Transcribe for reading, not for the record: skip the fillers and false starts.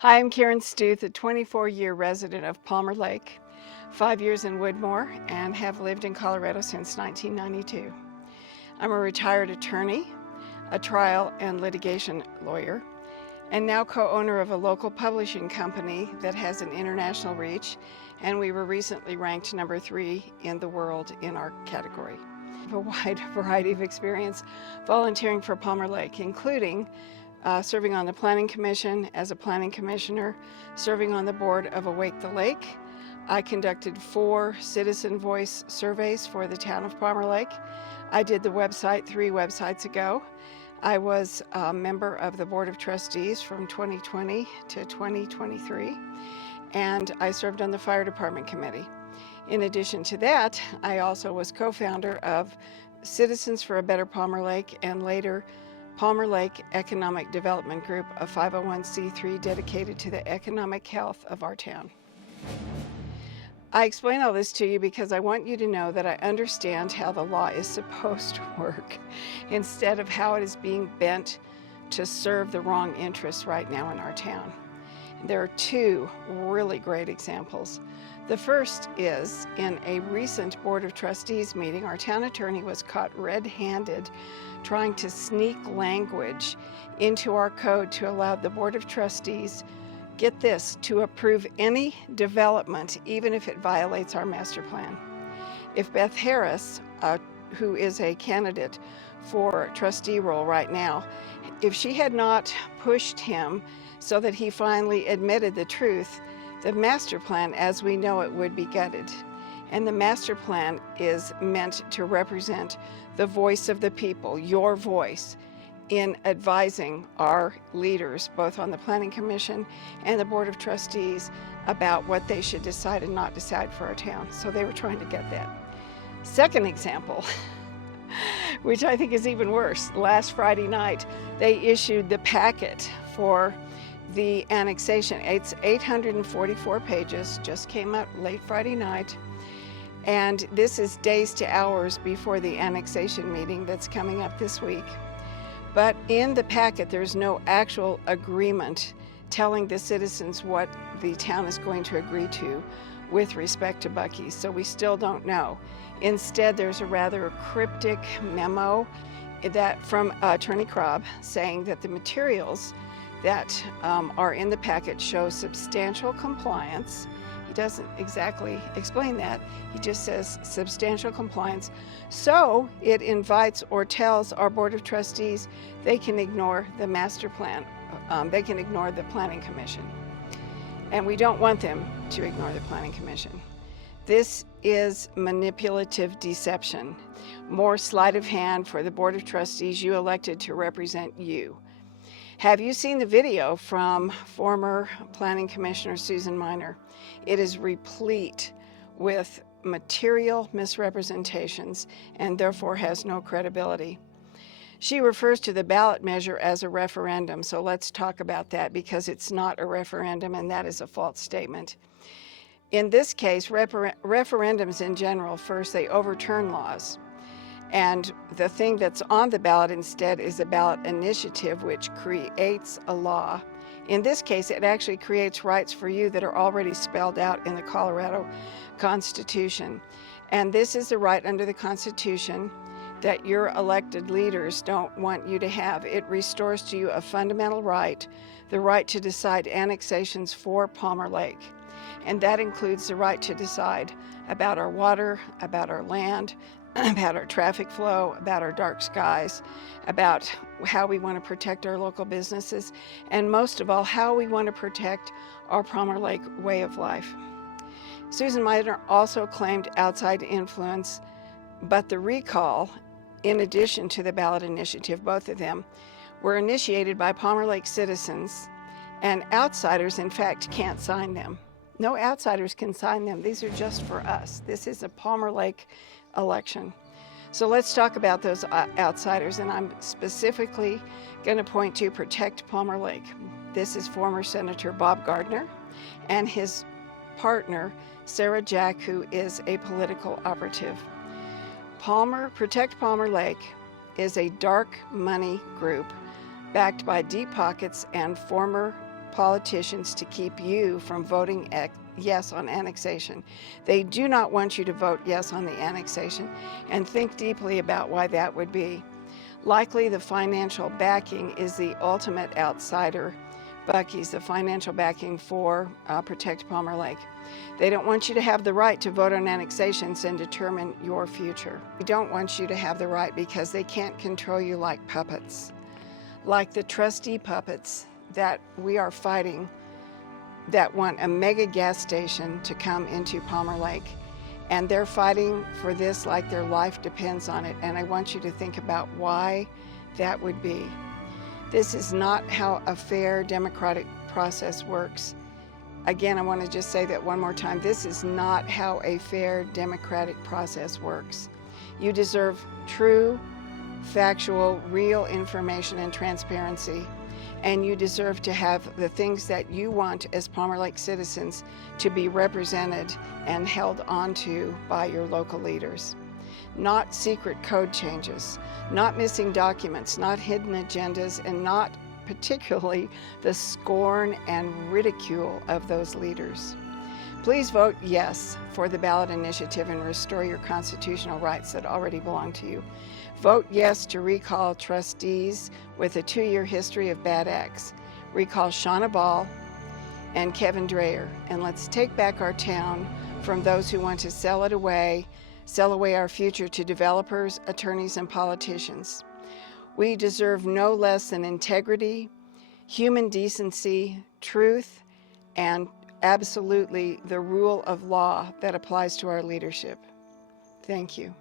Hi, I'm Karen Stuth, a 24-year resident of Palmer Lake, 5 years in Woodmore, and have lived in Colorado since 1992. I'm a retired attorney, a trial and litigation lawyer, and now co-owner of a local publishing company that has an international reach, and we were recently ranked number 3 in the world in our category. I have a wide variety of experience volunteering for Palmer Lake, including serving on the Planning Commission as a planning commissioner, serving on the board of Awake the Lake. I conducted 4 citizen voice surveys for the town of Palmer Lake. I did the website 3 websites ago. I was a member of the Board of Trustees from 2020 to 2023, and I served on the Fire Department Committee. In addition to that, I also was co-founder of Citizens for a Better Palmer Lake, and later Palmer Lake Economic Development Group, a 501c3 dedicated to the economic health of our town. I explain all this to you because I want you to know that I understand how the law is supposed to work instead of how it is being bent to serve the wrong interests right now in our town. There are 2 really great examples. The first is in a recent Board of Trustees meeting, our town attorney was caught red-handed trying to sneak language into our code to allow the Board of Trustees, get this, to approve any development even if it violates our master plan. If Beth Harris, who is a candidate for trustee role right now, if she had not pushed him so that he finally admitted the truth, the master plan as we know it would be gutted. And the master plan is meant to represent the voice of the people, your voice, in advising our leaders, both on the Planning Commission and the Board of Trustees, about what they should decide and not decide for our town. So they were trying to get that. Second example, which I think is even worse, last Friday night, they issued the packet for the annexation. It's 844 pages, just came out late Friday night. And this is days to hours before the annexation meeting that's coming up this week. But in the packet, there's no actual agreement telling the citizens what the town is going to agree to with respect to Buc-ee's, so we still don't know. Instead, there's a rather cryptic memo that from Attorney Krob saying that the materials that are in the packet show substantial compliance. He doesn't exactly explain that. He just says substantial compliance. So it invites or tells our Board of Trustees they can ignore the master plan. They can ignore the Planning Commission. And we don't want them to ignore the Planning Commission. This is manipulative deception. More sleight of hand for the Board of Trustees you elected to represent you. Have you seen the video from former Planning Commissioner Susan Minor? It is replete with material misrepresentations and therefore has no credibility. She refers to the ballot measure as a referendum, so let's talk about that because it's not a referendum and that is a false statement. In this case, referendums in general, first they overturn laws. And the thing that's on the ballot instead is a ballot initiative which creates a law. In this case, it actually creates rights for you that are already spelled out in the Colorado Constitution. And this is the right under the Constitution that your elected leaders don't want you to have. It restores to you a fundamental right, the right to decide annexations for Palmer Lake. And that includes the right to decide about our water, about our land, about our traffic flow, about our dark skies, about how we want to protect our local businesses, and most of all, how we want to protect our Palmer Lake way of life. Susan Minor also claimed outside influence, but the recall, in addition to the ballot initiative, both of them, were initiated by Palmer Lake citizens, and outsiders, in fact, can't sign them. No outsiders can sign them. These are just for us. This is a Palmer Lake election. So let's talk about those outsiders, and I'm specifically going to point to Protect Palmer Lake. This is former Senator Bob Gardner and his partner, Sarah Jack, who is a political operative. Protect Palmer Lake is a dark money group backed by deep pockets and former politicians to keep you from voting yes on annexation. They do not want you to vote yes on the annexation, and think deeply about why that would be. Likely the financial backing is the ultimate outsider Bucky's, the financial backing for Protect Palmer Lake. They don't want you to have the right to vote on annexations and determine your future. They don't want you to have the right because they can't control you like puppets, like the trustee puppets that we are fighting that want a mega gas station to come into Palmer Lake. And they're fighting for this like their life depends on it. And I want you to think about why that would be. This is not how a fair democratic process works. Again, I want to just say that one more time. This is not how a fair democratic process works. You deserve true, factual, real information and transparency. And you deserve to have the things that you want as Palmer Lake citizens to be represented and held onto by your local leaders. Not secret code changes, not missing documents, not hidden agendas, and not particularly the scorn and ridicule of those leaders. Please vote yes for the ballot initiative and restore your constitutional rights that already belong to you. Vote yes to recall trustees with a 2-year history of bad acts. Recall Shauna Ball and Kevin Dreyer, and let's take back our town from those who want to sell away our future to developers, attorneys, and politicians. We deserve no less than integrity, human decency, truth, and absolutely the rule of law that applies to our leadership. Thank you.